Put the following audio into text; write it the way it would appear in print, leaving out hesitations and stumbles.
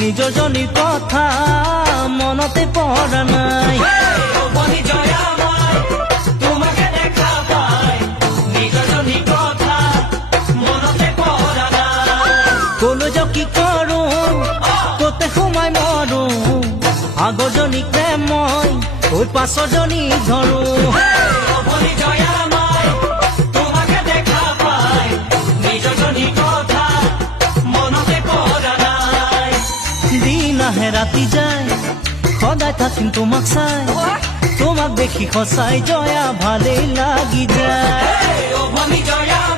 নিজৰ জনীৰ কথা মনতে পৰা নাই। কলৈ যাওঁ কি কৰো কতে সোমাই মৰো, আগৰজনী প্ৰেম মই ঐ পাছৰজনী ধৰো। দিন আহে ৰাতি যায় সদায় থাকিম তোমাক চাই, তোমাক দেখি সঁচাই জয়া ভালেই লাগি যায়।